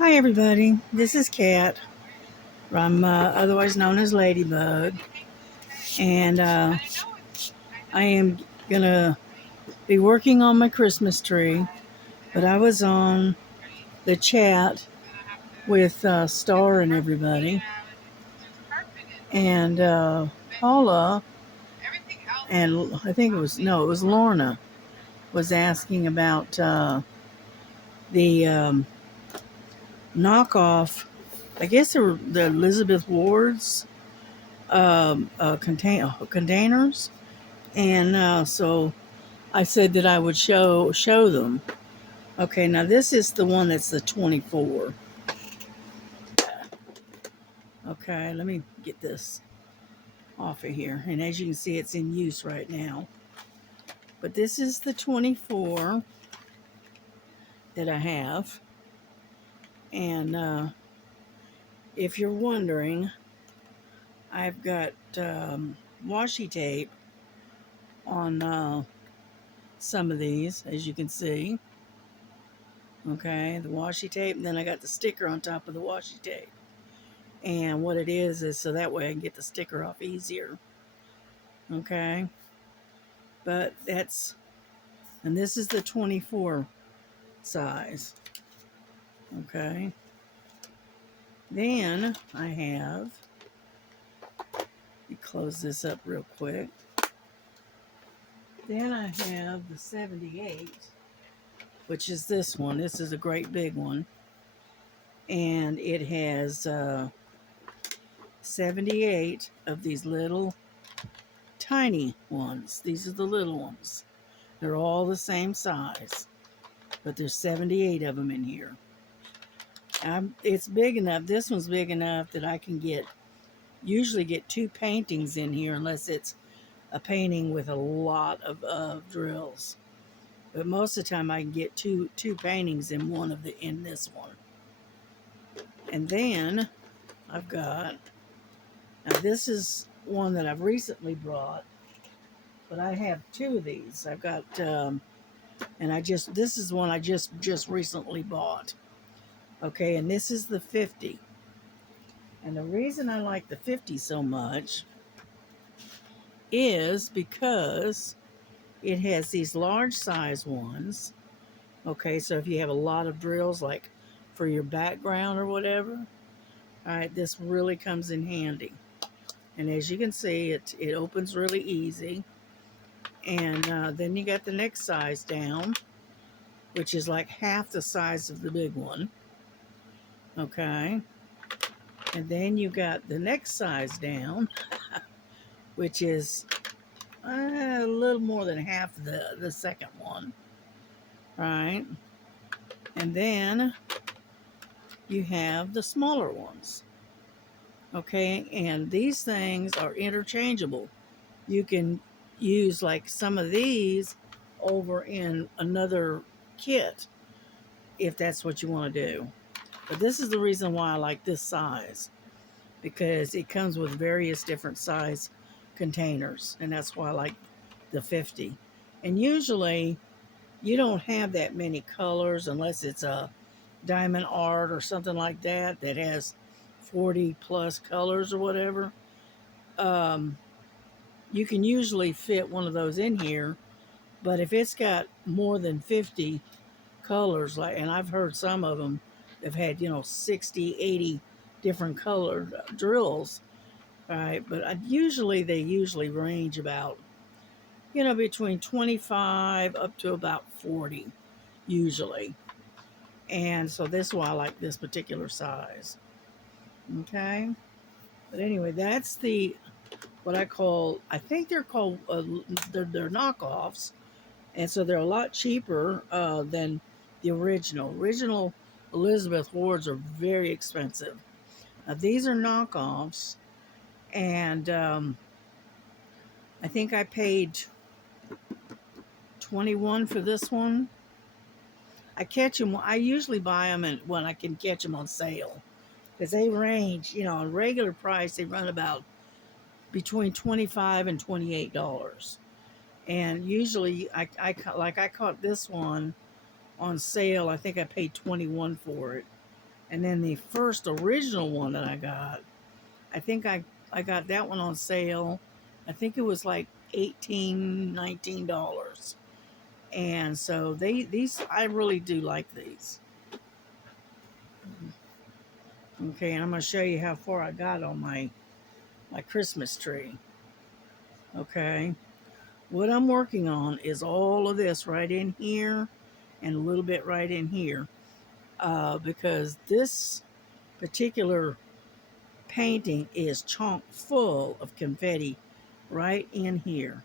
Hi, everybody. This is Kat. I'm otherwise known as Ladybug, and I am gonna be working on my Christmas tree. But I was on the chat with Star and everybody, and Paula, and I think it was Lorna, was asking about the knockoff. I guess they were the Elizabeth Ward's containers. And so I said that I would show them. Okay, now this is the one that's the 24. Okay, let me get this off of here. And as you can see, it's in use right now. But this is the 24 that I have. And if you're wondering, I've got washi tape on some of these, as you can see. Okay, the washi tape, and then I got the sticker on top of the washi tape. And what it is so that way I can get the sticker off easier. Okay, but and this is the 24 size. Okay, then I have, let me close this up real quick. Then I have the 78, which is this one. This is a great big one. And it has 78 of these little tiny ones. These are the little ones. They're all the same size, but there's 78 of them in here. It's big enough. This one's big enough that I can usually get 2 paintings in here, unless it's a painting with a lot of drills. But most of the time I can get two paintings in this one. And then I've got, now this is one that I've recently brought, but I have 2 of these. I've got, and this is one I just recently bought. Okay, and this is the 50. And the reason I like the 50 so much is because it has these large size ones. Okay, so if you have a lot of drills, like for your background or whatever, all right, this really comes in handy. And as you can see, it opens really easy. And then you got the next size down, which is like half the size of the big one. Okay. And then you got the next size down, which is a little more than half the second one. Right. And then you have the smaller ones. Okay. And these things are interchangeable. You can use like some of these over in another kit if that's what you want to do. But this is the reason why I like this size, because it comes with various different size containers, and that's why I like the 50. And usually you don't have that many colors unless it's a diamond art or something like that that has 40 plus colors or whatever. You can usually fit one of those in here, but if it's got more than 50 colors, like, and I've heard some of them have had 60, 80 different colored drills. All right, but they usually range about between 25 up to about 40 usually. And so this is why I like this particular size. Okay, but anyway, that's what I think they're called, they're knockoffs. And so they're a lot cheaper than the original. Original Elizabeth Wards are very expensive. These are knockoffs, and I think I paid $21 for this one. I catch them. I usually buy them when I can catch them on sale, because they range. On regular price, they run about between $25 and $28. And usually, I caught this one on sale. I think I paid $21 for it. And then the first original one that I got, I think I got that one on sale. I think it was like $18, $19. And so these I really do like these. Okay, and I'm going to show you how far I got on my Christmas tree. Okay, what I'm working on is all of this right in here and a little bit right in here, because this particular painting is chock full of confetti right in here,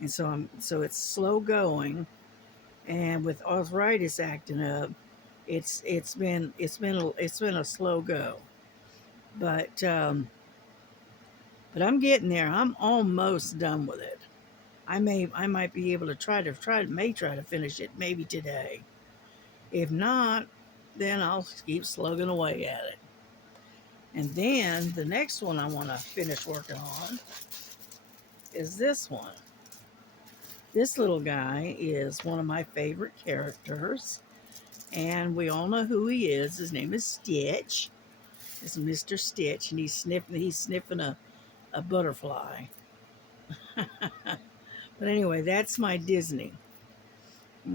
and so it's slow going, and with arthritis acting up, it's been a slow go, but I'm getting there. I'm almost done with it. I might be able to try to finish it maybe today. If not, then I'll keep slugging away at it. And then the next one I want to finish working on is this one. This little guy is one of my favorite characters, and we all know who he is. His name is Stitch. It's Mr. Stitch, and he's sniffing a butterfly. But anyway, that's my Disney.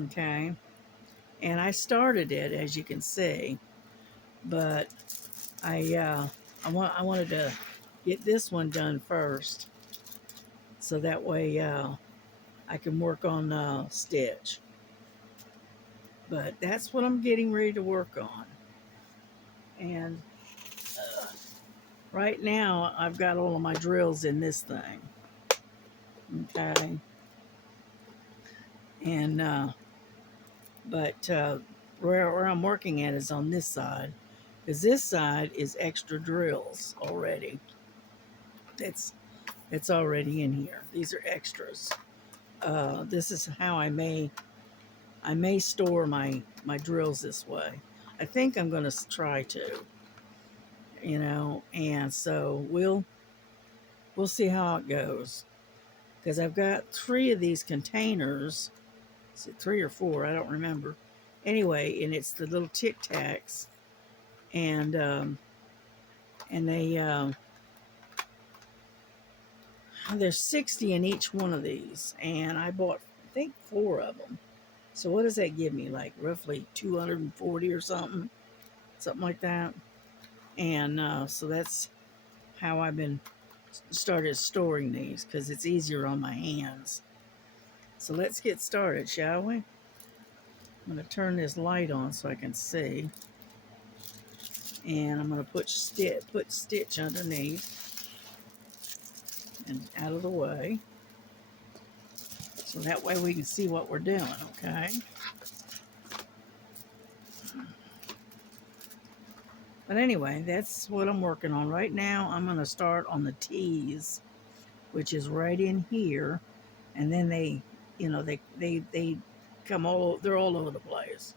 Okay. And I started it, as you can see, but I wanted to get this one done first, so that way I can work on Stitch. But that's what I'm getting ready to work on. And right now I've got all of my drills in this thing. Okay. And but where I'm working at is on this side, because this side is extra drills already. It's already in here. These are extras. This is how I may store my drills this way. I think I'm going to try to, and so we'll see how it goes, because I've got 3 of these containers. Is it 3 or 4? I don't remember. Anyway, and it's the little Tic Tacs, and they there's 60 in each one of these, and I bought, I think, 4 of them. So what does that give me? Like roughly 240 or something like that. And so that's how I've been started storing these, because it's easier on my hands. So let's get started, shall we? I'm going to turn this light on so I can see. And I'm going to put Stitch underneath and out of the way, so that way we can see what we're doing, okay? But anyway, that's what I'm working on right now. I'm going to start on the T's, which is right in here, and then they come they're all over the place.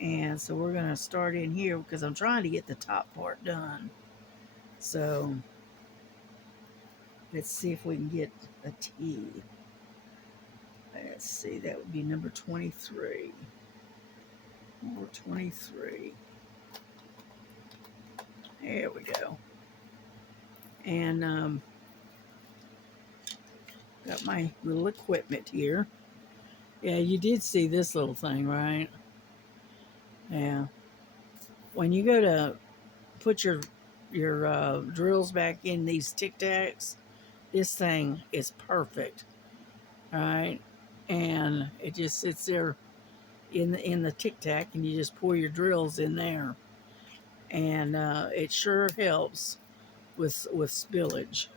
And so we're going to start in here because I'm trying to get the top part done. So let's see if we can get a T. Let's see, that would be number 23. Number 23. There we go. And got my little equipment here. Yeah, you did see this little thing, right? Yeah. When you go to put your drills back in these Tic Tacs, this thing is perfect. All right, and it just sits there in the Tic Tac, and you just pour your drills in there, and it sure helps with spillage.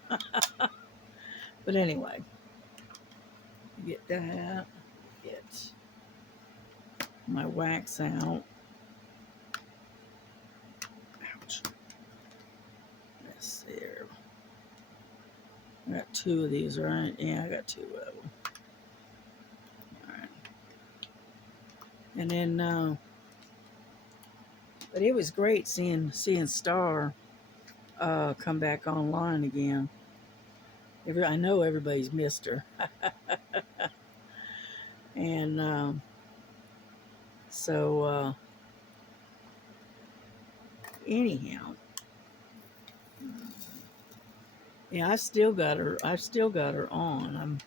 But anyway, get that, get my wax out. Ouch. Let's see here. I got 2 of these, right? Yeah, I got 2 of them. All right. And then, but it was great seeing Star come back online again. I know everybody's missed her. And so Anyhow, yeah, I still got her. I've still got her on.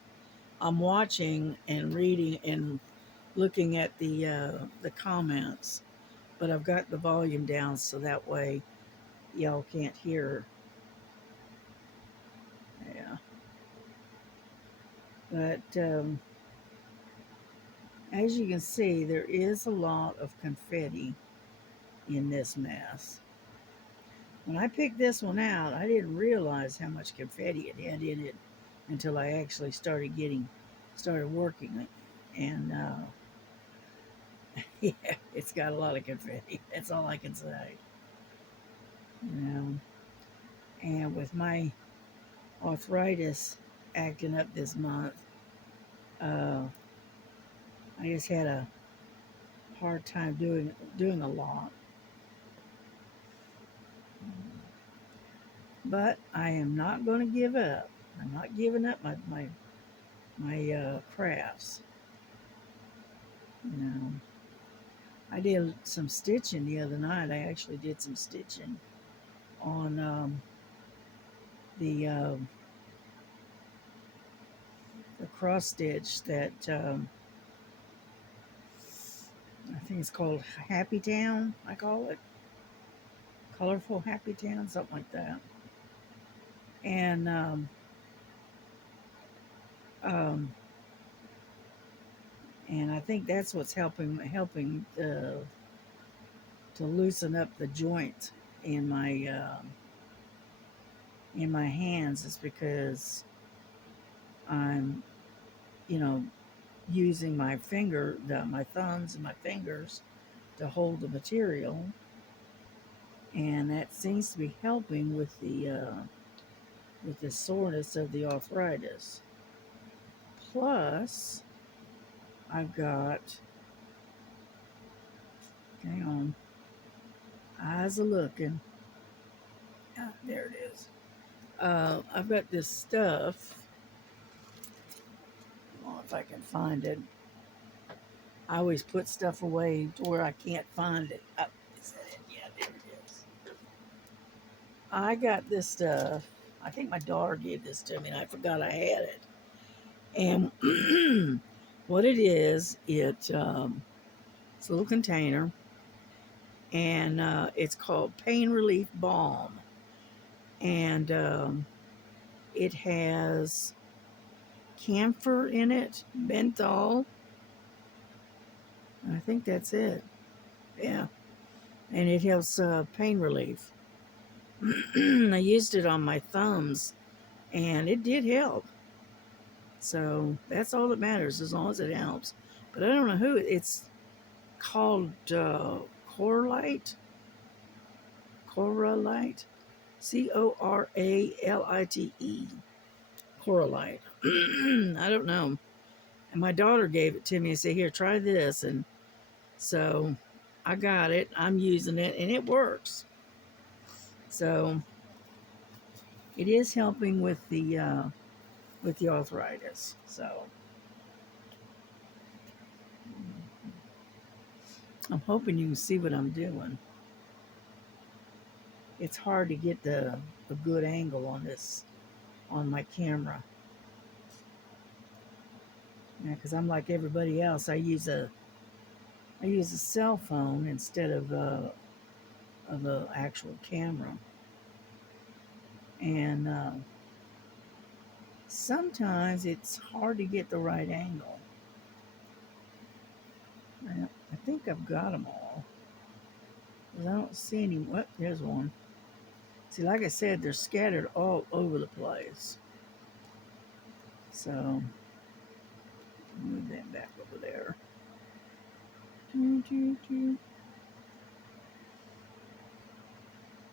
I'm watching and reading and looking at the comments, but I've got the volume down so that way y'all can't hear. Yeah, but as you can see, there is a lot of confetti in this mess. When I picked this one out, I didn't realize how much confetti it had in it until I actually started working it. And yeah, it's got a lot of confetti. That's all I can say. You know, and with my arthritis acting up this month, uh, I just had a hard time doing a lot. But I am not going to give up. I'm not giving up my crafts. You know, I did some stitching the other night. I actually did some stitching on the uh, the cross stitch that I think it's called Happy Town. I call it Colorful Happy Town, something like that. And um, and I think that's what's helping to loosen up the joint in my hands is because I'm, you know, using my thumbs and my fingers to hold the material, and that seems to be helping with the soreness of the arthritis. Plus, I've got, hang on, eyes are looking. Ah, there it is. I've got this stuff. I don't know if I can find it. I always put stuff away to where I can't find it. Oh, is that it? Yeah, there it is. I got this stuff. I think my daughter gave this to me, and I forgot I had it. And what it is, it's a little container, and it's called Pain Relief Balm, and it has camphor in it, menthol. I think that's it. Yeah, and it helps pain relief. I used it on my thumbs, and it did help. So that's all that matters, as long as it helps. But I don't know who it's called. Coralite, Coralite, Coralite, Coralite. I don't know. And my daughter gave it to me and said, "Here, try this." And so I got it. I'm using it, and it works. So it is helping with the arthritis. So I'm hoping you can see what I'm doing. It's hard to get the good angle on this on my camera. Yeah, because I'm like everybody else. I use a cell phone instead of a actual camera, and sometimes it's hard to get the right angle. I think I've got them all. I don't see any. What? There's one. See, like I said, they're scattered all over the place. So move that back over there.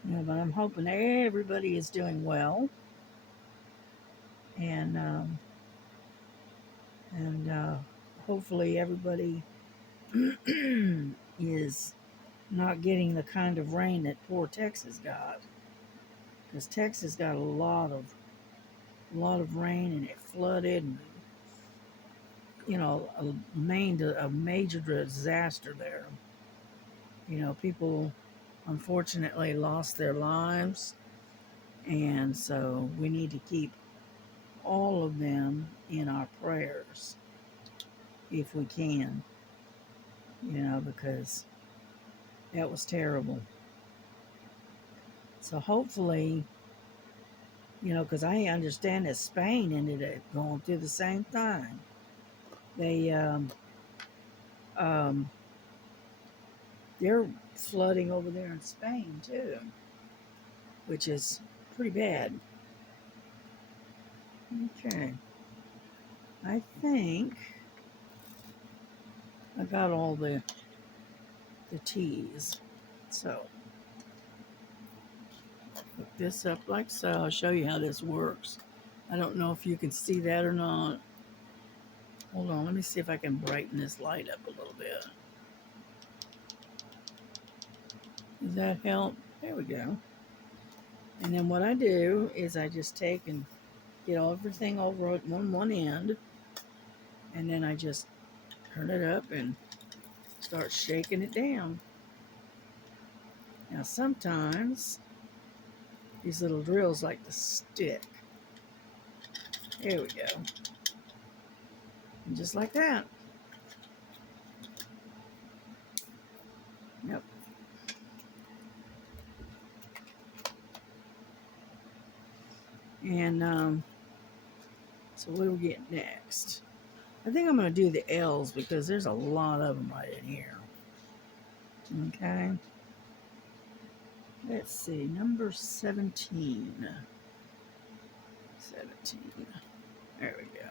Yeah, but I'm hoping everybody is doing well, and hopefully everybody is not getting the kind of rain that poor Texas got, because Texas got a lot of rain, and it flooded, and a major disaster there. People unfortunately lost their lives. And so we need to keep all of them in our prayers if we can, because that was terrible. So hopefully, because I understand that Spain ended up going through the same thing. They, um, they're flooding over there in Spain too, which is pretty bad. Okay, I think I got all the T's. So hook this up like so. I'll show you how this works. I don't know if you can see that or not. Hold on, let me see if I can brighten this light up a little bit. Does that help? There we go. And then what I do is I just take and get everything over on one end, and then I just turn it up and start shaking it down. Now sometimes these little drills like to stick. There we go. And just like that. Yep. And so what do we get next? I think I'm going to do the L's because there's a lot of them right in here. Okay. Let's see, number 17. 17. There we go.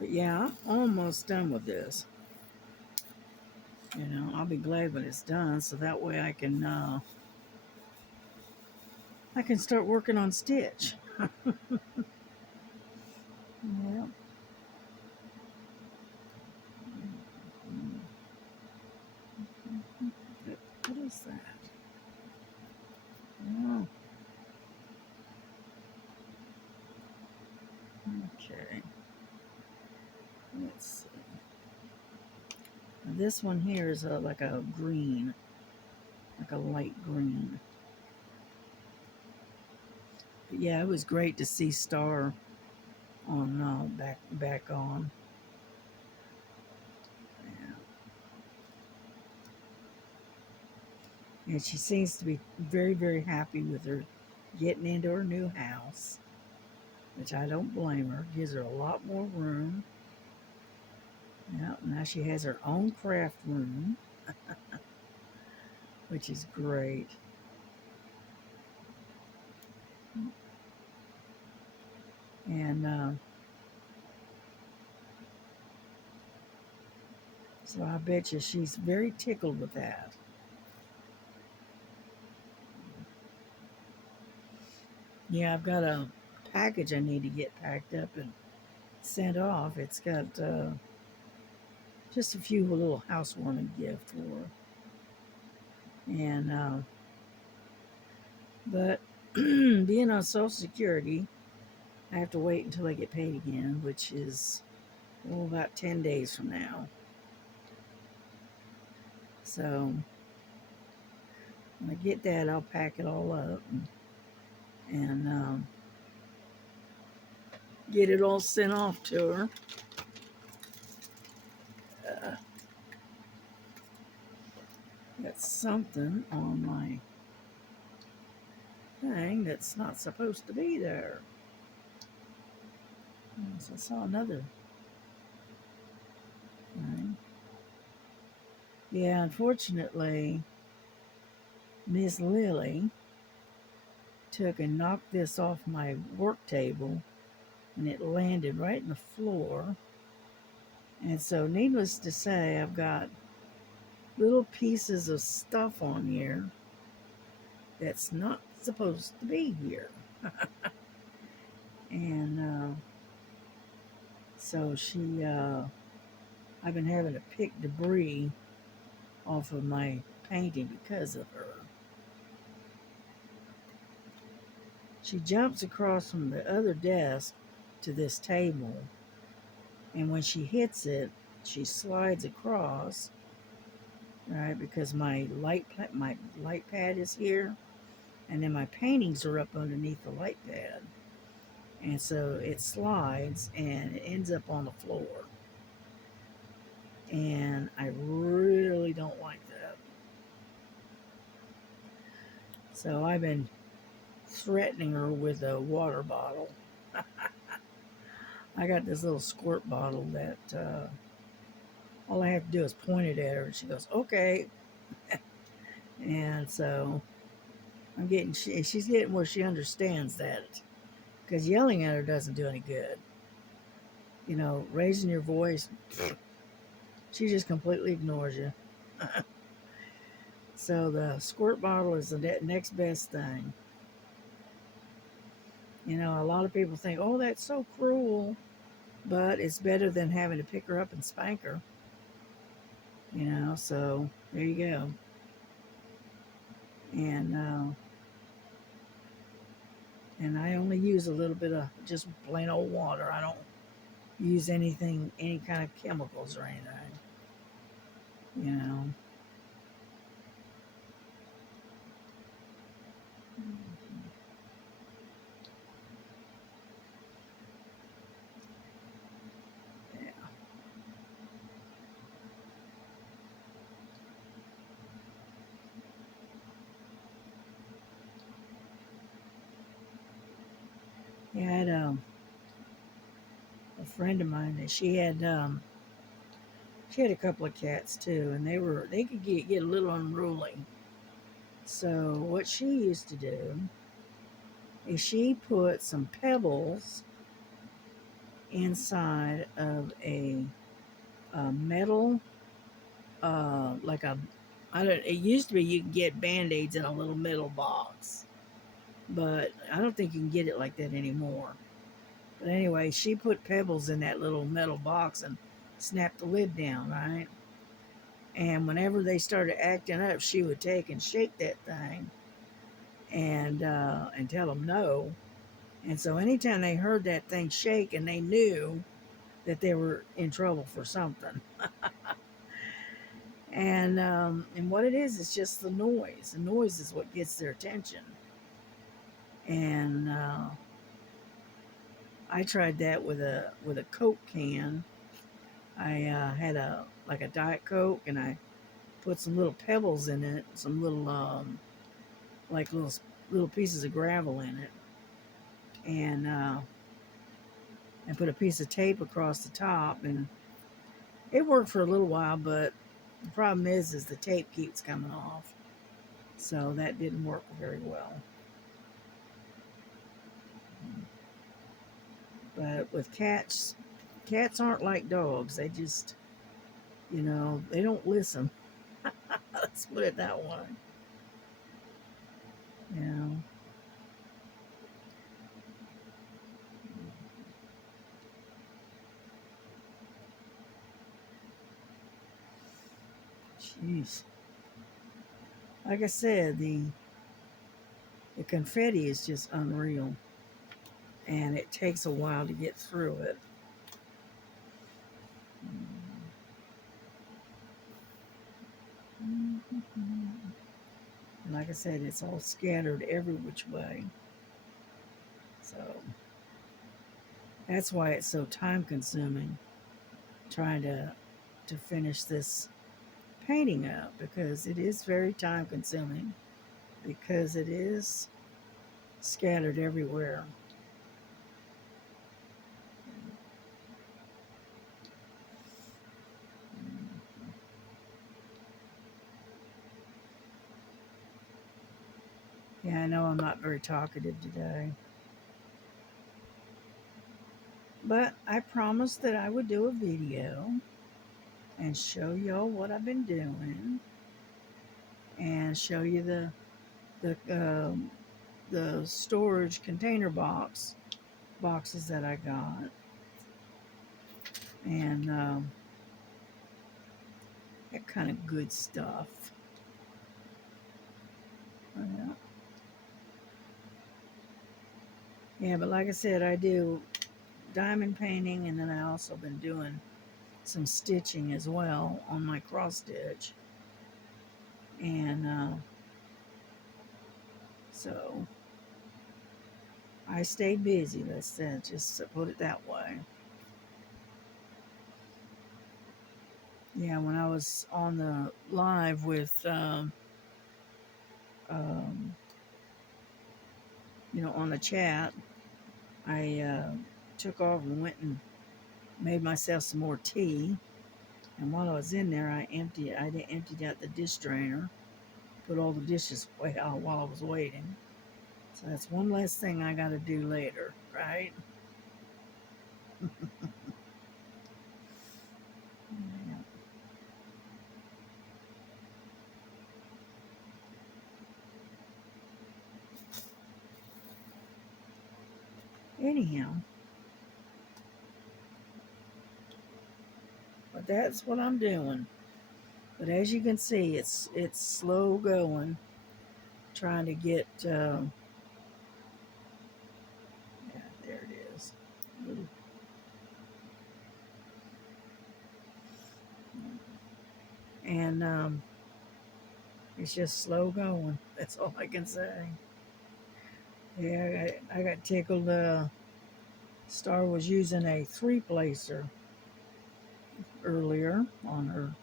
But yeah, I'm almost done with this. I'll be glad when it's done, so that way I can start working on stitch. Yeah. What is that? Oh. Okay. Let's see. Now this one here is like a green, like a light green. But yeah, it was great to see Star on back on. Yeah. And she seems to be very, very happy with her getting into her new house, which I don't blame her. Gives her a lot more room. Yeah, now she has her own craft room, which is great. And so I bet you she's very tickled with that. Yeah, I've got a package I need to get packed up and sent off. It's got just a few little housewarming gift for her. And but being on Social Security, I have to wait until I get paid again, which is about 10 days from now. So when I get that, I'll pack it all up and get it all sent off to her. Got something on my thing that's not supposed to be there. So I saw another thing. Yeah, unfortunately, Miss Lily took and knocked this off my work table and it landed right in the floor. And so, needless to say, I've got little pieces of stuff on here that's not supposed to be here. And so I've been having to pick debris off of my painting because of her. She jumps across from the other desk to this table, and when she hits it, she slides across, right? Because my light pad is here, and then my paintings are up underneath the light pad, and so it slides and it ends up on the floor. And I really don't like that. So I've been threatening her with a water bottle. I got this little squirt bottle that all I have to do is point it at her, and she goes, "Okay." And so she's getting where she understands that, because yelling at her doesn't do any good. You know, raising your voice, she just completely ignores you. So the squirt bottle is the next best thing. You know, a lot of people think, "Oh, that's so cruel," but it's better than having to pick her up and spank her. You know, so there you go. And I only use a little bit of just plain old water. I don't use anything, any kind of chemicals or anything. You know. Yeah. Yeah, I had a friend of mine that she had a couple of cats too, and they could get a little unruly. So what she used to do is she put some pebbles inside of a metal, like a, I don't. It used to be you could get Band-Aids in a little metal box, but I don't think you can get it like that anymore. But anyway, she put pebbles in that little metal box and snapped the lid down, right? And whenever they started acting up, she would take and shake that thing and tell them no. And so anytime they heard that thing shake, and they knew that they were in trouble for something. And what it is just the noise. The noise is what gets their attention. And I tried that with a Coke can. I had a Diet Coke, and I put some little pebbles in it, some little like little pieces of gravel in it, and put a piece of tape across the top, and it worked for a little while, but the problem is the tape keeps coming off, so that didn't work very well. But with cats, cats aren't like dogs. They just, they don't listen. Let's put it that way. You know. Jeez. Like I said, the confetti is just unreal, and it takes a while to get through it. And like I said, it's all scattered every which way. So that's why it's so time consuming trying to finish this painting up, because it is very time consuming, because it is scattered everywhere. Yeah, I know I'm not very talkative today, but I promised that I would do a video and show y'all what I've been doing, and show you the storage container boxes that I got, and that kind of good stuff. Yeah. Yeah, but like I said, I do diamond painting, and then I also been doing some stitching as well on my cross stitch. And so I stayed busy, let's just put it that way. Yeah, when I was on the live with, um, on the chat, I took off and went and made myself some more tea. And while I was in there, I emptied out the dish drainer, put all the dishes away while I was waiting. So that's one less thing I got to do later, right? Anyhow, but that's what I'm doing. But as you can see, it's slow going, trying to get. Yeah, there it is. And it's just slow going. That's all I can say. Yeah, I got tickled. Star was using a 3-placer earlier on her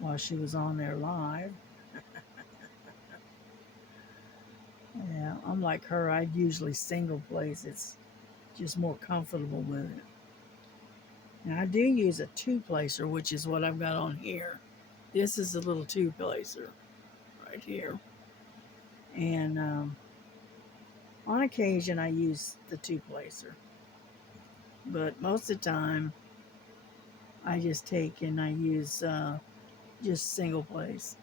while she was on there live. Yeah, I'm like her. I'd usually single place. It's just more comfortable with it. And I do use a 2-placer, which is what I've got on here. This is a little 2-placer right here. And on occasion, I use the 2-placer. But most of the time, I just take and I use just single place.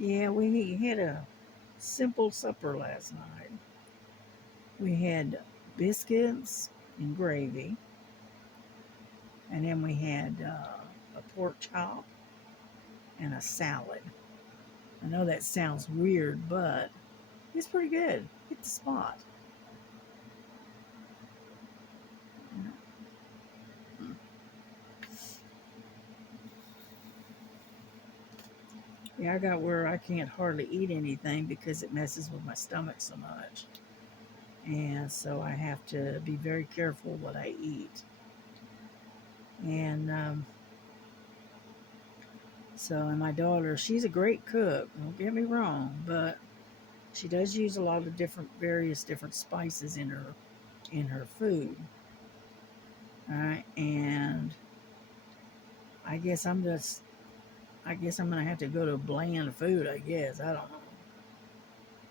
Yeah, we had a simple supper last night. We had biscuits and gravy, and then we had a pork chop and a salad. I know that sounds weird, but it's pretty good. Hit the spot. Yeah, I got where I can't hardly eat anything because it messes with my stomach so much. And so I have to be very careful what I eat. And and my daughter, she's a great cook, don't get me wrong, but she does use a lot of various different spices in her food. All right, and I guess I'm just, I guess I'm gonna have to go to bland food. I guess I don't know.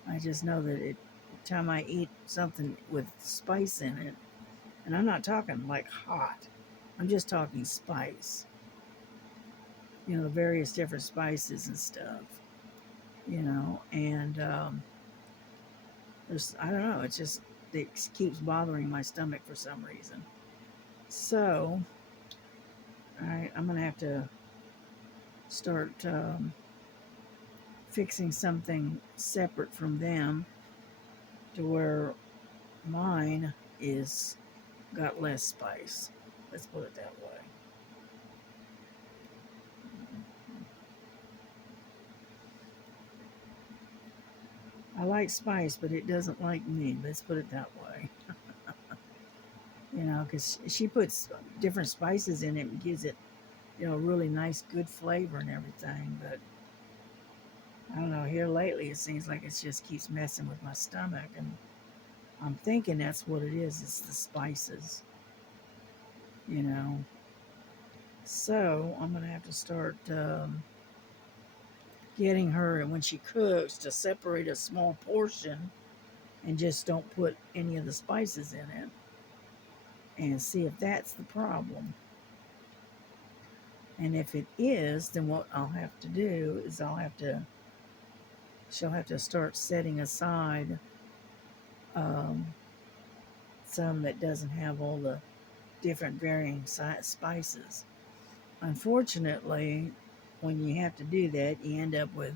I just know that every time I eat something with spice in it, and I'm not talking like hot, I'm just talking spice. The various different spices and stuff. And I don't know. It keeps bothering my stomach for some reason. So, all right, I'm gonna have to start fixing something separate from them to where mine is got less spice. Let's put it that way. I like spice, but it doesn't like me. Let's put it that way. Because she puts different spices in it and gives it, really nice, good flavor and everything. But I don't know. Here lately, it seems like it just keeps messing with my stomach, and I'm thinking that's what it is. It's the spices, you know. So I'm gonna have to start getting her, and when she cooks, to separate a small portion and just don't put any of the spices in it, and see if that's the problem. And if it is, then what I'll have to do is she'll have to start setting aside um, some that doesn't have all the different varying spices. Unfortunately, when you have to do that, you end up with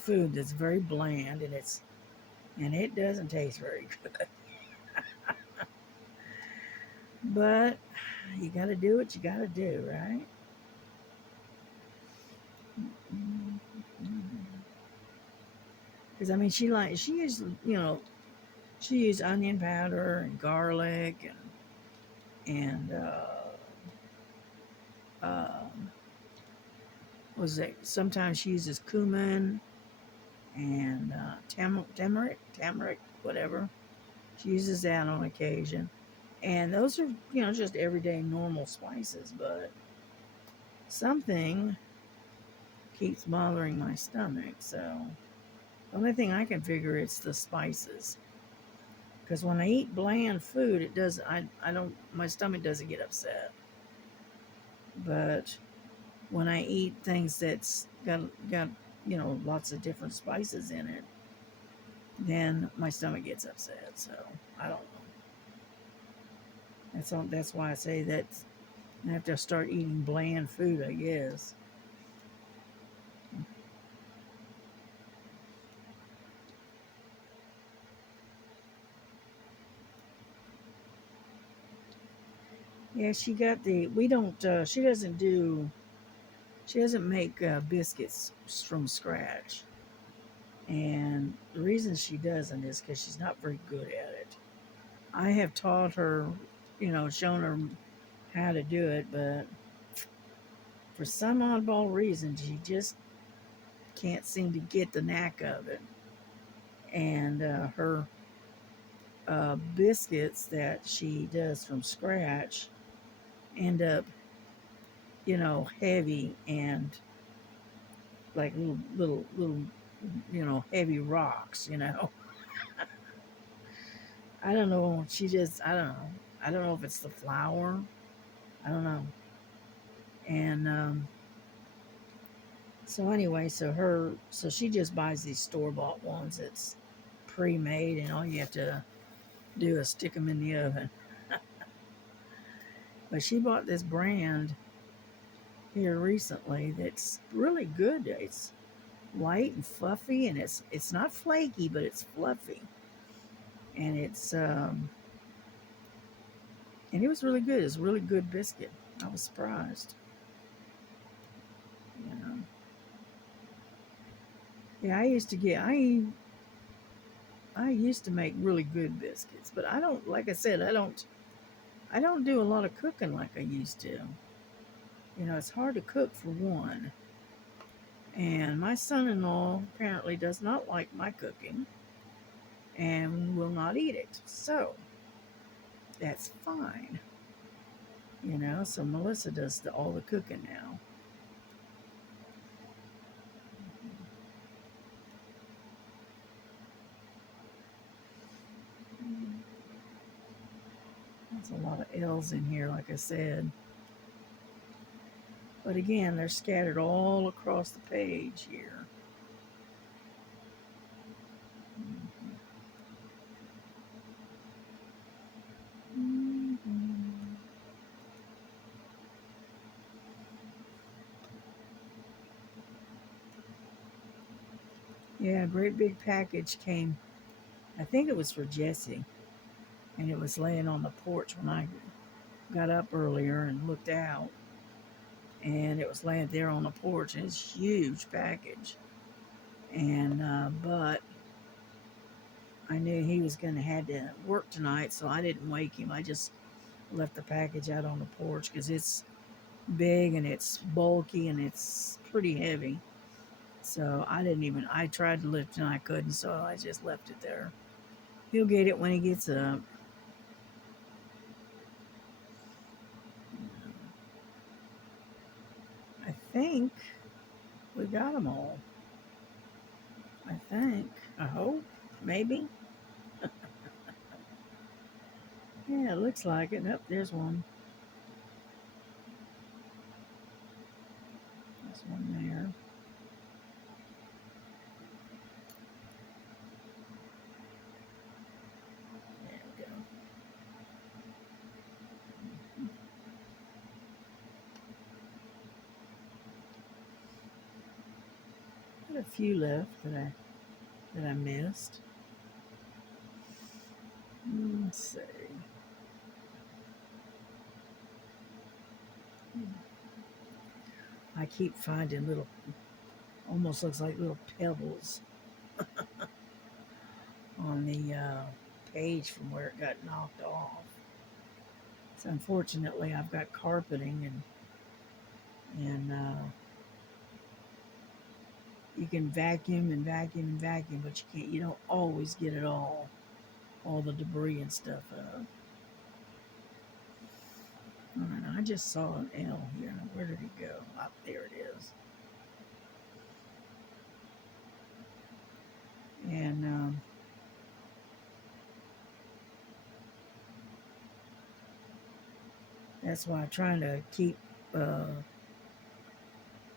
food that's very bland, and it doesn't taste very good. But you got to do what you got to do, right? Because I mean, she used she used onion powder and garlic and was it? Sometimes she uses cumin and turmeric, whatever. She uses that on occasion. And those are, just everyday normal spices, but something keeps bothering my stomach. So the only thing I can figure it's the spices. Because when I eat bland food, it does I don't my stomach doesn't get upset. But when I eat things that's got lots of different spices in it, then my stomach gets upset. So I don't know. That's why I say that I have to start eating bland food, I guess. Yeah, she got the. We don't. She doesn't make biscuits from scratch, and the reason she doesn't is because she's not very good at it. I have taught her, shown her how to do it, but for some oddball reason, she just can't seem to get the knack of it. And her biscuits that she does from scratch end up, heavy and like little, heavy rocks. I don't know. I don't know. I don't know if it's the flour. I don't know. And so anyway, so she just buys these store bought ones. It's pre-made, and all you have to do is stick them in the oven. But she bought this brand here recently that's really good. It's light and fluffy, and it's not flaky, but it's fluffy, and and it was really good. It's a really good biscuit. I was surprised. Yeah, yeah. I used to make really good biscuits, but I don't. Like I said, I don't do a lot of cooking like I used to. It's hard to cook for one. And my son-in-law apparently does not like my cooking and will not eat it. So that's fine. So Melissa does all the cooking now. There's a lot of L's in here, like I said. But again, they're scattered all across the page here. Yeah, a great big package came. I think it was for Jesse, and it was laying on the porch when I got up earlier and looked out, and it was laying there on the porch. And it's a huge package, and but I knew he was going to have to work tonight, so I didn't wake him. I just left the package out on the porch because it's big and it's bulky and it's pretty heavy. So I tried to lift and I couldn't, so I just left it there. He'll get it when he gets up. I think we got them all. I think. I hope. Maybe. Yeah, it looks like it. Nope, there's one. There's one there. There we go. a few left that I missed. Let's see. I keep finding little, almost looks like little pebbles on the page from where it got knocked off. So unfortunately, I've got carpeting and you can vacuum and vacuum and vacuum, but you don't always get it all the debris and stuff up. All right, I just saw an L here. Where did it go? Up there it is. And that's why I'm trying to keep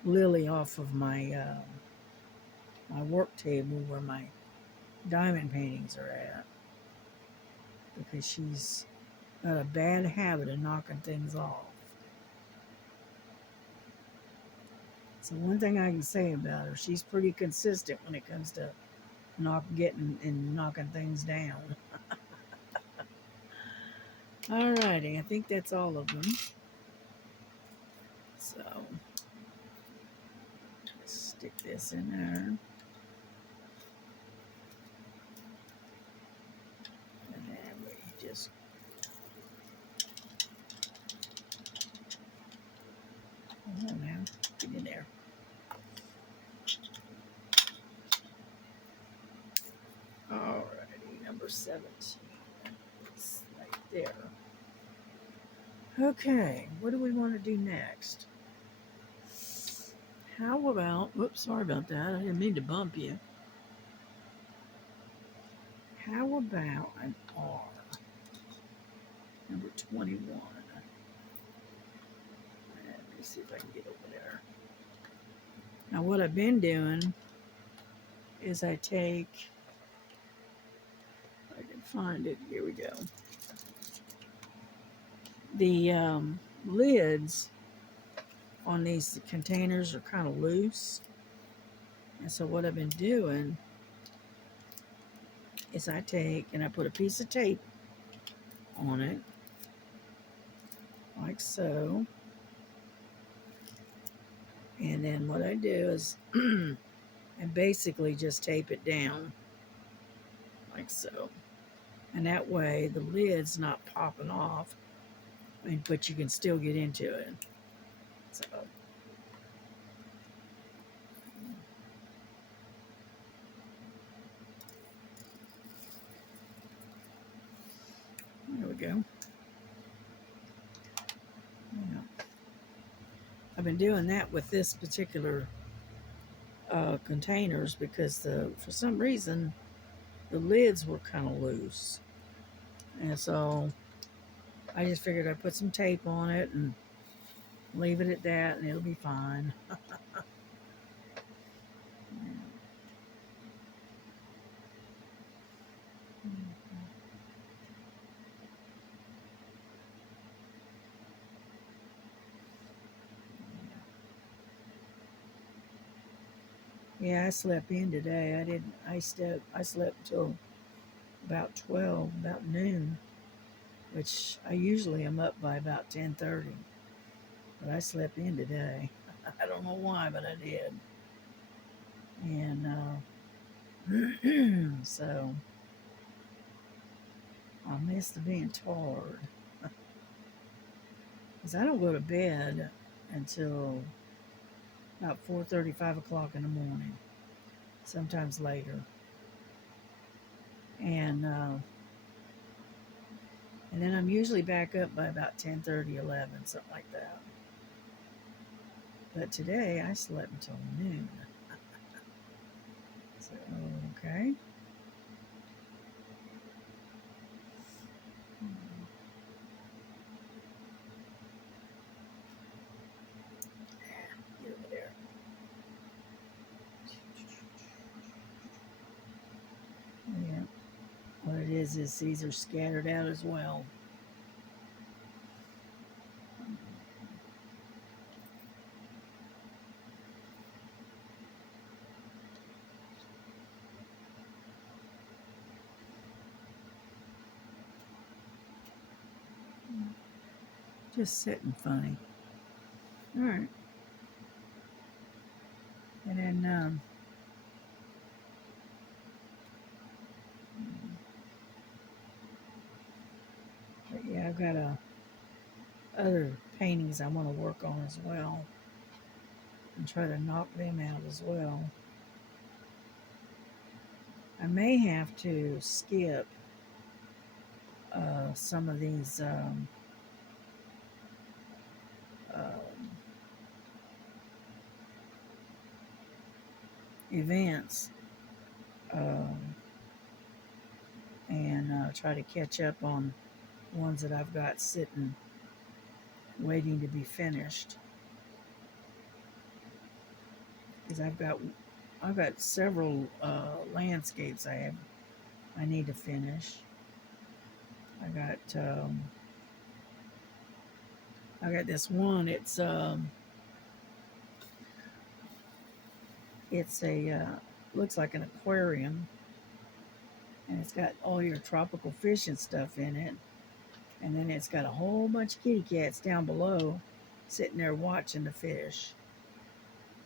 Lily off of my my work table where my diamond paintings are at, because she's got a bad habit of knocking things off. So one thing I can say about her, she's pretty consistent when it comes to getting and knocking things down. Alrighty, I think that's all of them. So let's stick this in there. And then we just hold on now. Get in there. Alrighty, number 17. It's right there. Okay, what do we want to do next? How about, oops, sorry about that. I didn't mean to bump you. How about an R? Number 21. Let me see if I can get over there. Now, what I've been doing is I take, if I can find it, here we go. The lids on these containers are kind of loose. And so what I've been doing is I take and I put a piece of tape on it, like so. And then what I do is I basically just tape it down, like so. And that way the lid's not popping off, but you can still get into it. So there we go. Yeah. I've been doing that with this particular containers because for some reason the lids were kind of loose, and so I just figured I'd put some tape on it and leave it at that, and it'll be fine. Yeah, I slept in today. I didn't. I slept till about 12, about noon, which I usually am up by about 10:30. But I slept in today. I don't know why, but I did. And so I missed being tired. Because I don't go to bed until about 4:30, 5 o'clock in the morning, sometimes later. And then I'm usually back up by about 10:30, 11, something like that. But today I slept until noon. So, okay. Get over there. Yeah. What it is these are scattered out as well. Just sitting funny. All right. And then, but yeah, I've got other paintings I want to work on as well and try to knock them out as well. I may have to skip some of these events and try to catch up on ones that I've got sitting waiting to be finished, because I've got several landscapes I need to finish. I got this one. It's a looks like an aquarium, and it's got all your tropical fish and stuff in it. And then it's got a whole bunch of kitty cats down below sitting there watching the fish.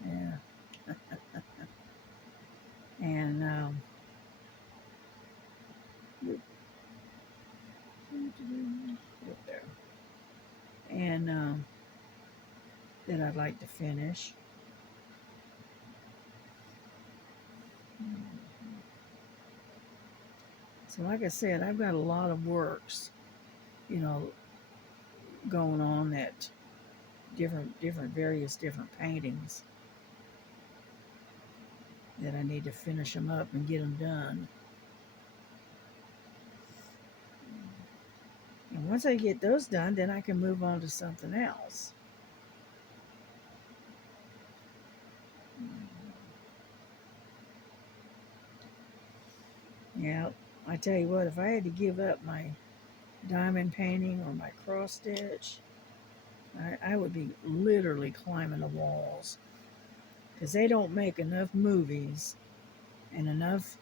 Yeah. And there. And that I'd like to finish. So like I said, I've got a lot of works, you know, going on, that various different paintings that I need to finish them up and get them done. And once I get those done, then I can move on to something else. Yeah, I tell you what, if I had to give up my diamond painting or my cross stitch, I would be literally climbing the walls, because they don't make enough movies and enough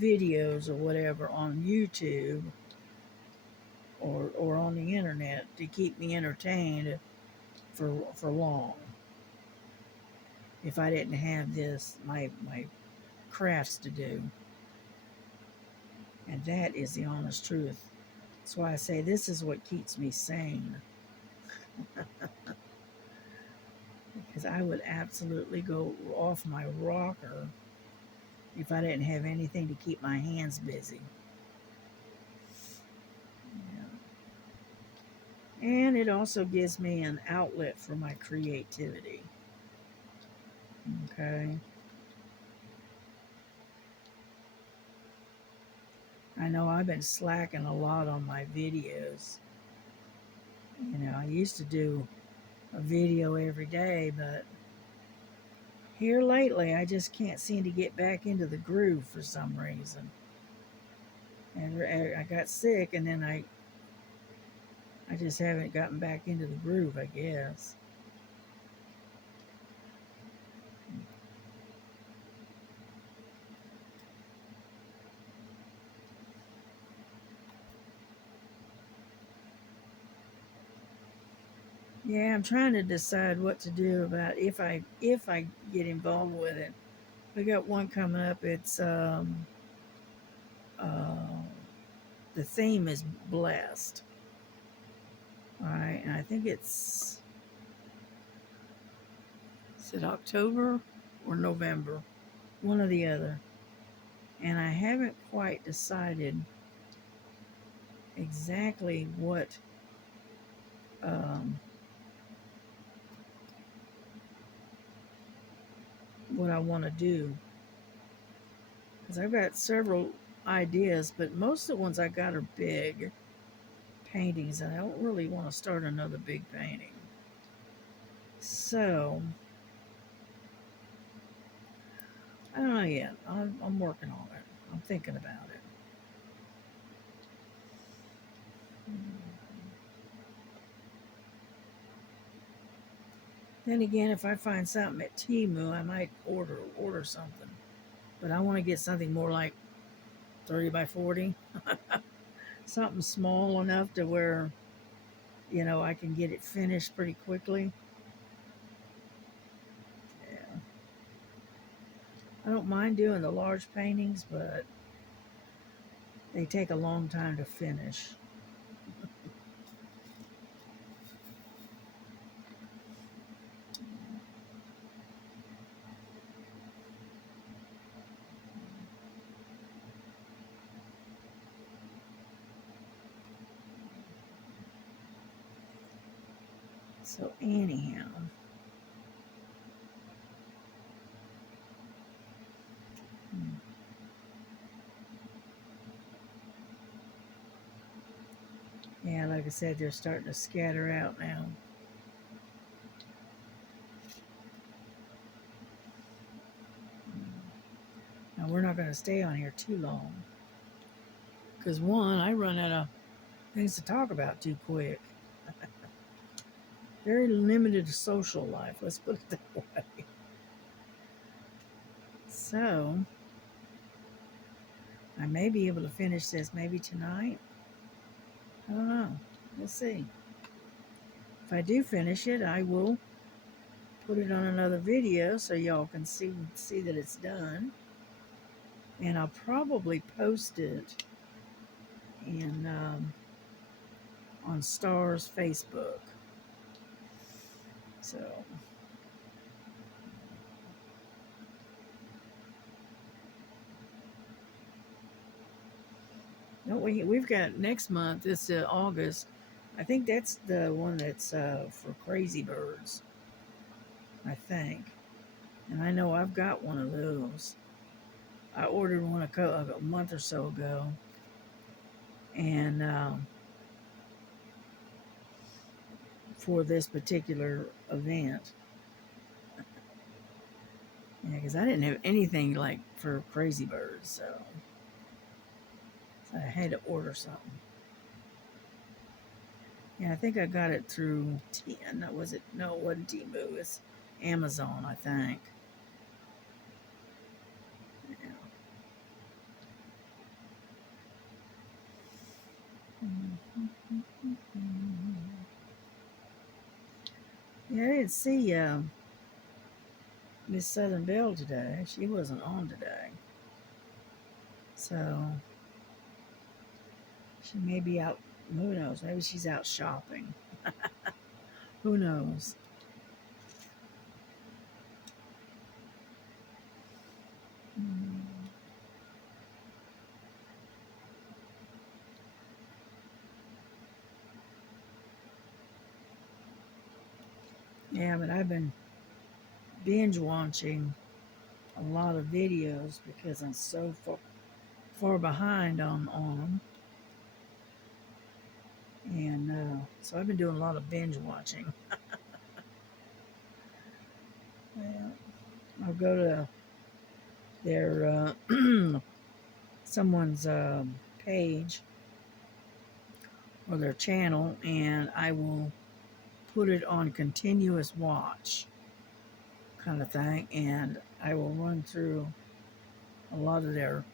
videos or whatever on YouTube or on the internet to keep me entertained for long. If I didn't have my crafts to do. And that is the honest truth. That's why I say this is what keeps me sane. Because I would absolutely go off my rocker if I didn't have anything to keep my hands busy. Yeah. And it also gives me an outlet for my creativity. Okay. I know I've been slacking a lot on my videos. You know, I used to do a video every day, but here lately I just can't seem to get back into the groove for some reason. And I got sick, and then I just haven't gotten back into the groove, I guess. Yeah, I'm trying to decide what to do about if I get involved with it. We got one coming up. It's the theme is blessed. All right, and I think is it October or November? One or the other. And I haven't quite decided exactly what I want to do, because I've got several ideas, but most of the ones I got are big paintings, and I don't really want to start another big painting. So I don't know yet. I'm working on it. I'm thinking about it. Then again, if I find something at Temu, I might order something. But I want to get something more like 30 by 40. Something small enough to where you know, I can get it finished pretty quickly. Yeah. I don't mind doing the large paintings, but they take a long time to finish. So anyhow, yeah, like I said, they're starting to scatter out now. Now we're not going to stay on here too long because one, I run out of things to talk about too quick. Very limited social life, let's put it that way. So I may be able to finish this maybe tonight. I don't know. We'll see. If I do finish it, I will put it on another video so y'all can see that it's done. And I'll probably post it in on Star's Facebook. So no, we've got next month. It's August. I think that's the one that's for Crazy Birds. I think, and I know I've got one of those. I ordered one a month or so ago, and for this particular event. Yeah, because I didn't have anything like for Crazy Birds, so I had to order something. Yeah, I think I got it through no, was it? No, it wasn't Temu. It's Amazon, I think. Yeah. Yeah, I didn't see Miss Southern Belle today. She wasn't on today, so she may be out. Who knows? Maybe she's out shopping. Who knows? Yeah, but I've been binge watching a lot of videos because I'm so far behind on them. And so I've been doing a lot of binge watching. Yeah, I'll go to their someone's page or their channel, and I will put it on continuous watch kind of thing, and I will run through a lot of their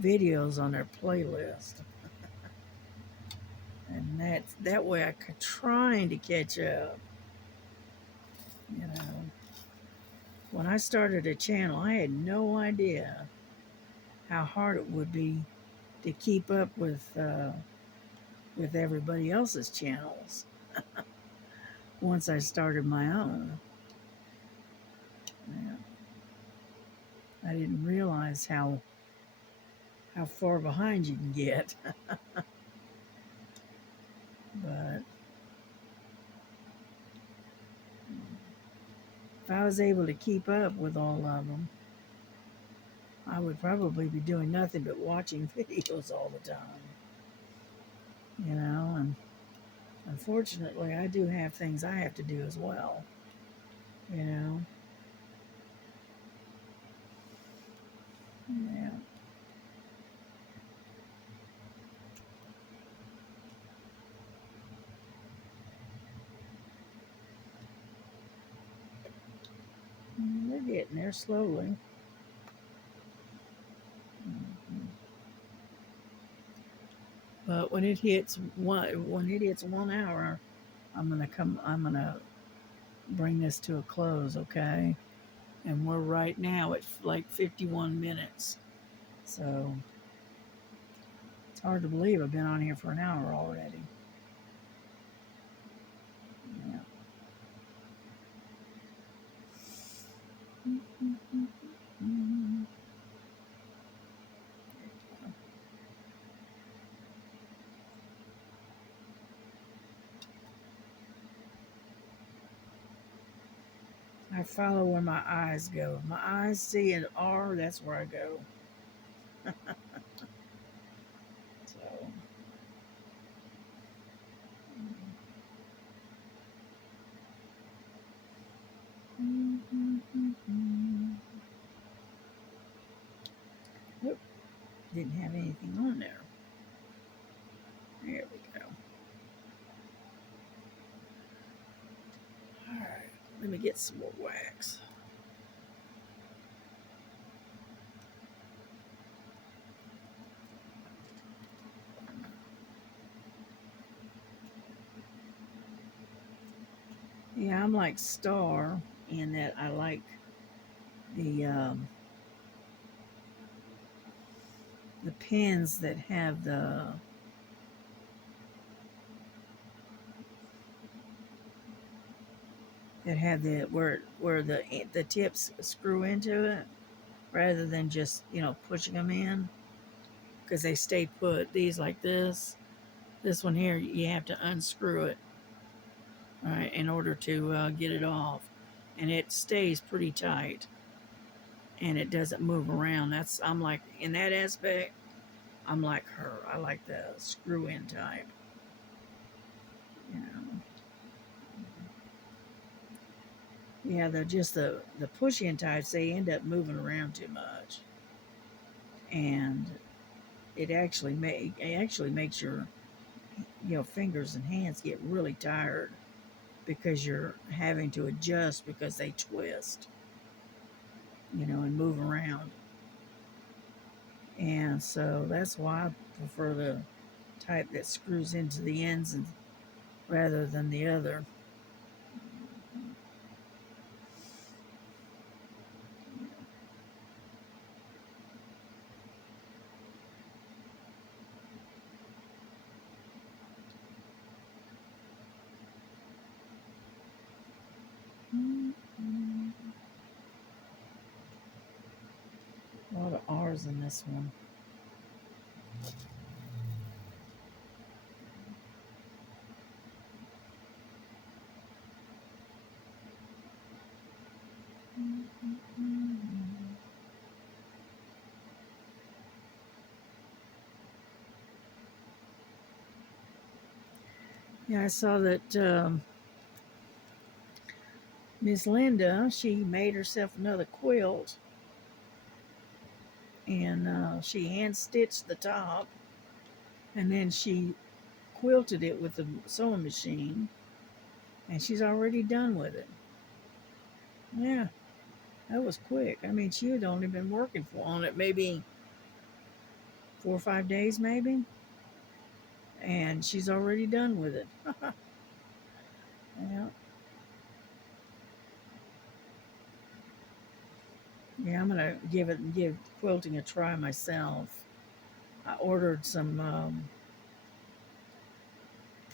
videos on their playlist, and that way I could trying to catch up. You know, when I started a channel, I had no idea how hard it would be to keep up with everybody else's channels once I started my own. Yeah, I didn't realize how far behind you can get. But if I was able to keep up with all of them, I would probably be doing nothing but watching videos all the time. You know, and unfortunately, I do have things I have to do as well. You know, yeah. They're getting there slowly. But when it hits 1 hour, I'm gonna bring this to a close, okay? And we're right now at like 51 minutes. So it's hard to believe I've been on here for an hour already. Yeah. I follow where my eyes go. If my eyes see an R, that's where I go. So, Oop, didn't have anything on there. There we go. All right, let me get some more wax. Yeah, I'm like Star in that I like the pens that have the where the tips screw into it rather than just pushing them in because they stay put. These like this one here, you have to unscrew it, all right, in order to get it off, and it stays pretty tight and it doesn't move around. I'm like in that aspect. I'm like her. I like the screw in type. You know. Yeah, the push in types, they end up moving around too much, and it actually makes your fingers and hands get really tired because you're having to adjust because they twist, and move around. And so that's why I prefer the type that screws into the ends rather than the other. A lot of R's in this one. Yeah, I saw that Miss Linda, she made herself another quilt, and she hand stitched the top, and then she quilted it with the sewing machine, and she's already done with it. Yeah, that was quick. I mean, she had only been working on it maybe 4 or 5 days, maybe, and she's already done with it. Yeah, yeah. I'm gonna give quilting a try myself. I ordered some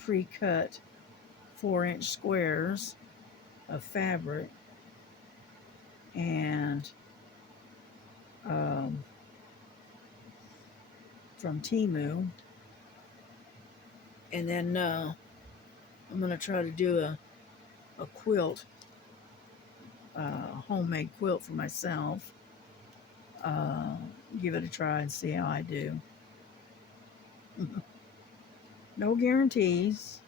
pre-cut 4-inch squares of fabric, and um, from Timu, and then I'm gonna try to do a quilt, homemade quilt for myself. Uh, Give it a try and see how I do. No guarantees,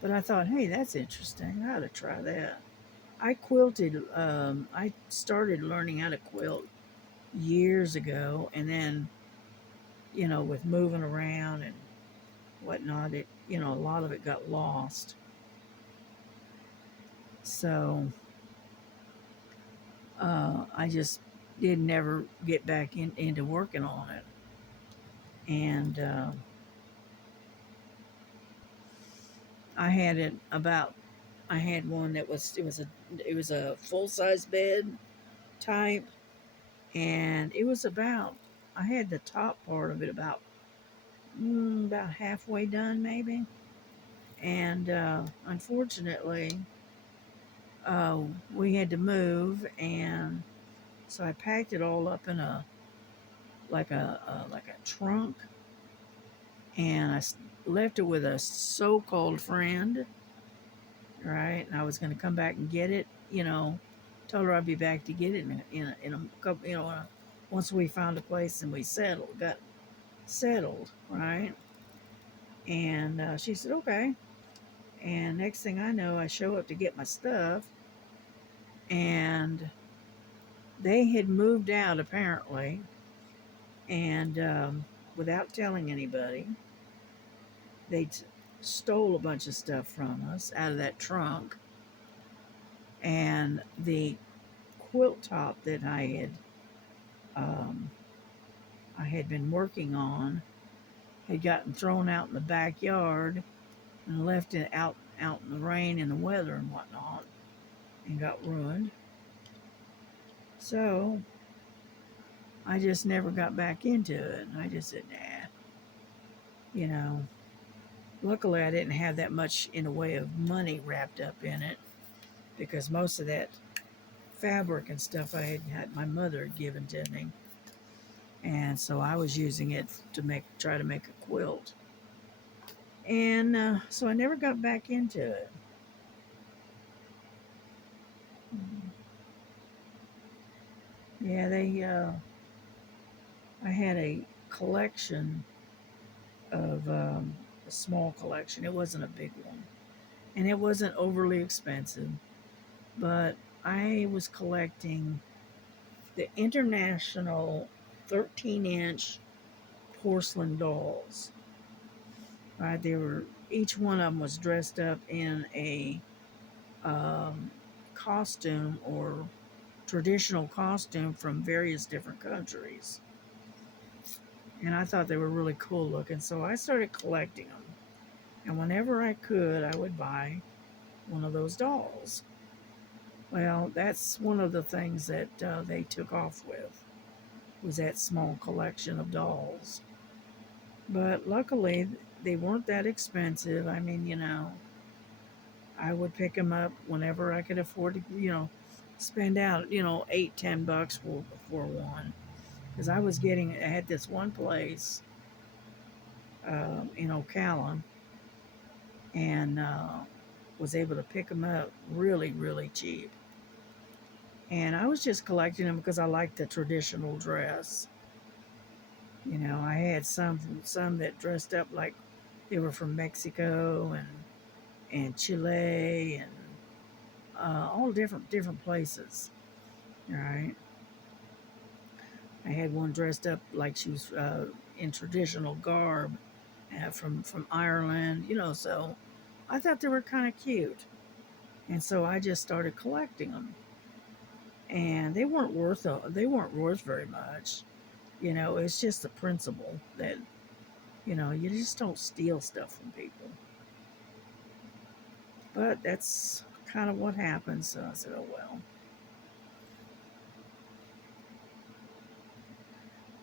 but I thought, hey, that's interesting. I ought to try that. I quilted. I started learning how to quilt years ago, and then with moving around and whatnot, a lot of it got lost. So I just did never get back into working on it. And I had it about. I had one that was it was a full size bed type, and it was about. I had the top part of it about halfway done maybe, and unfortunately, we had to move, and so I packed it all up in a like a trunk, and left it with a so-called friend, right? And I was going to come back and get it, told her I'd be back to get it in a couple, once we found a place and we got settled, right? And she said, okay. And next thing I know, I show up to get my stuff, and they had moved out apparently, and without telling anybody, they stole a bunch of stuff from us out of that trunk, and the quilt top that um, I had been working on had gotten thrown out in the backyard and left it out in the rain and the weather and whatnot, and got ruined. So I just never got back into it. I just said, nah, you know. Luckily, I didn't have that much in the way of money wrapped up in it, because most of that fabric and stuff I had my mother had given to me, and so I was using it to try to make a quilt, and so I never got back into it. Yeah, I had a collection of a small collection. It wasn't a big one, and it wasn't overly expensive, but I was collecting the international 13-inch porcelain dolls. Right, they were each one of them was dressed up in a um, costume or traditional costume from various different countries, and I thought they were really cool looking. So I started collecting them, and whenever I could, I would buy one of those dolls. Well, that's one of the things that they took off with, was that small collection of dolls. But luckily, they weren't that expensive. I mean, I would pick them up whenever I could afford to, spend out, $8-10 for one. Because I had this one place in Ocala, and was able to pick them up really, really cheap. And I was just collecting them because I liked the traditional dress. I had some that dressed up like they were from Mexico and Chile and all different places. Right. I had one dressed up like she was in traditional garb from Ireland. So I thought they were kind of cute, and so I just started collecting them. And they weren't worth very much. It's just the principle that you just don't steal stuff from people. But that's kind of what happened. So I said, oh well,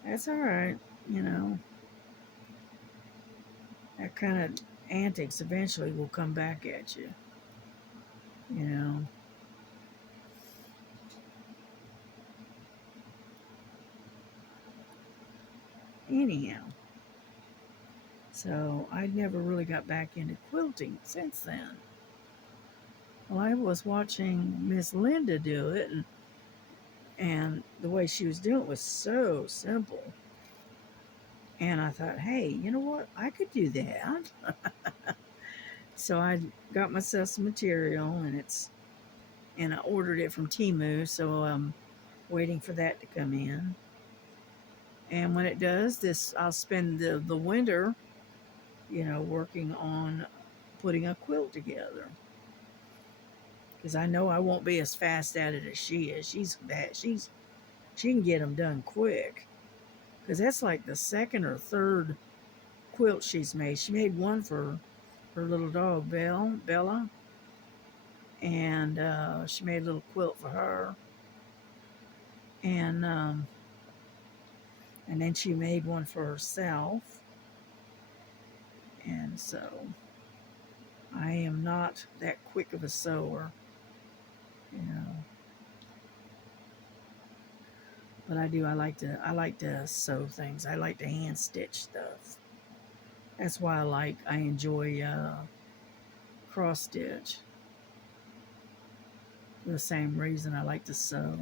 that's all right. You know, that kind of antics eventually will come back at you. You know. Anyhow, so I never really got back into quilting since then. Well, I was watching Miss Linda do it, and the way she was doing it was so simple. And I thought, hey, you know what? I could do that. So I got myself some material, and I ordered it from Temu. So I'm waiting for that to come in. And when it does, I'll spend the winter, working on putting a quilt together. Because I know I won't be as fast at it as she is. She can get them done quick. Because that's like the second or third quilt she's made. She made one for her little dog, Bella, and she made a little quilt for her, and um, and then she made one for herself, and so I am not that quick of a sewer, you know, but I like to sew things. I like to hand stitch stuff. That's why I enjoy cross stitch. For the same reason I like to sew.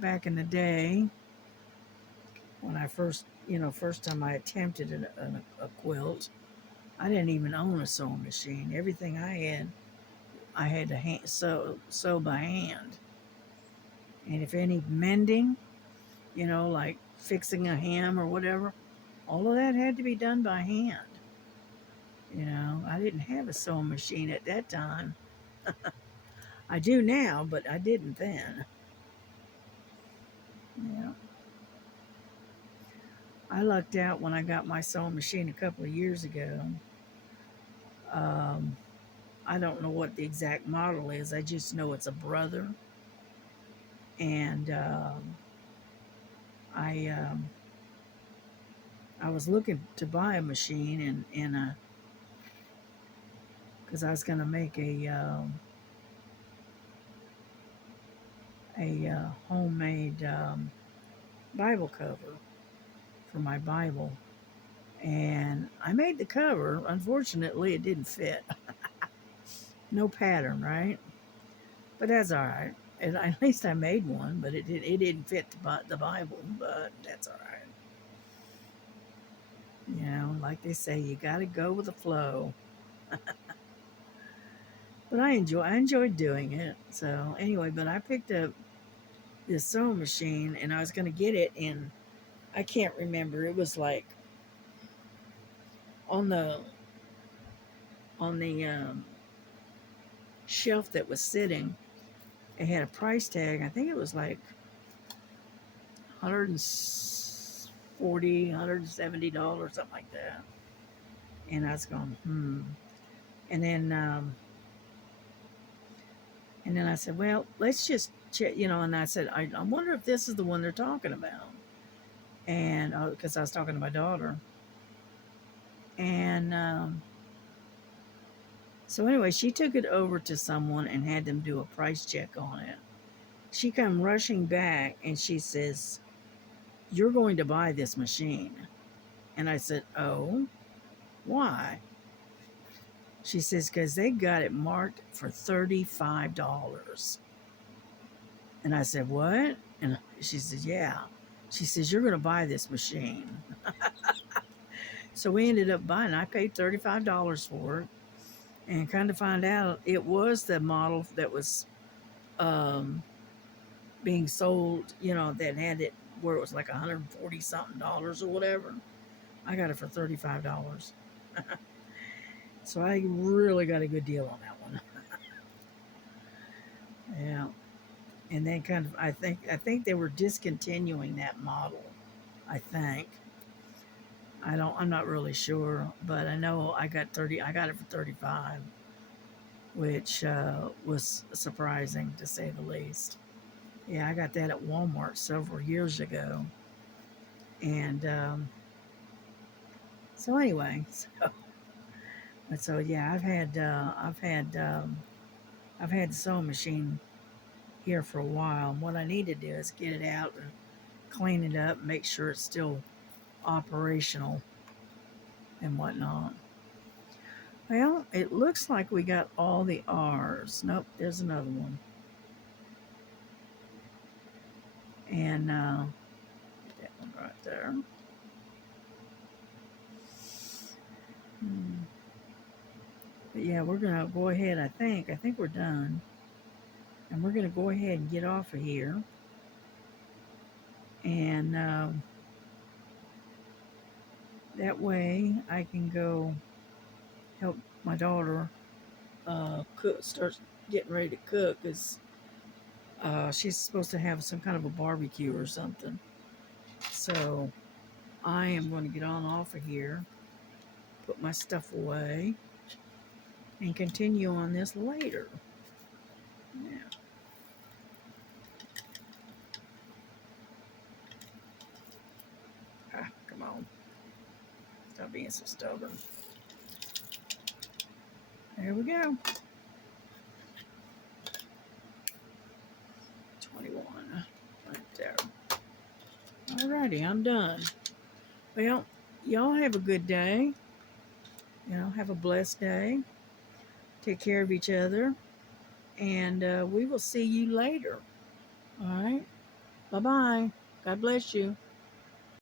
Back in the day, when I first time I attempted a quilt, I didn't even own a sewing machine. Everything I had to sew by hand. And if any mending, like fixing a hem or whatever, all of that had to be done by hand. I didn't have a sewing machine at that time. I do now, but I didn't then. Yeah. I lucked out when I got my sewing machine a couple of years ago. Um, I don't know what the exact model is. I just know it's a Brother, and I I was looking to buy a machine and because I was going to make a homemade Bible cover for my Bible, and I made the cover. Unfortunately, it didn't fit. No pattern, right? But that's all right. At least I made one, but it didn't fit the Bible, but that's all right. Like they say, you got to go with the flow. But I enjoyed doing it. So anyway, but I picked up this sewing machine and I was going to get it in, I can't remember. It was like on the shelf that was sitting. It had a price tag. I think it was like 140, $170, something like that. And I was going, And then I said, well, let's just check, and I said, I wonder if this is the one they're talking about. And because I was talking to my daughter. And so anyway, she took it over to someone and had them do a price check on it. She come rushing back and she says, you're going to buy this machine. And I said, oh, why? She says, because they got it marked for $35. And I said, what? And she said, yeah. She says, you're going to buy this machine. So we ended up buying. I paid $35 for it. And kind of find out it was the model that was being sold, that had it where it was like 140 something dollars or whatever. I got it for $35. So I really got a good deal on that one. Yeah. And then I think they were discontinuing that model. I think. I'm not really sure, but I know I got it for 35, which was surprising to say the least. Yeah, I got that at Walmart several years ago. And so anyway, so yeah, I've had the sewing machine here for a while. And what I need to do is get it out and clean it up, make sure it's still operational and whatnot. Well, it looks like we got all the R's. Nope, there's another one. And that one right there. But yeah, we're gonna go ahead. I think we're done, and we're gonna go ahead and get off of here. And that way I can go help my daughter start getting ready to cook, because she's supposed to have some kind of a barbecue or something. So I am going to get on off of here, put my stuff away, and continue on this later. Yeah. Ah, come on. Stop being so stubborn. There we go. 21. Right there. Alrighty, I'm done. Well, y'all have a good day. Have a blessed day. Take care of each other. And we will see you later. All right. Bye-bye. God bless you.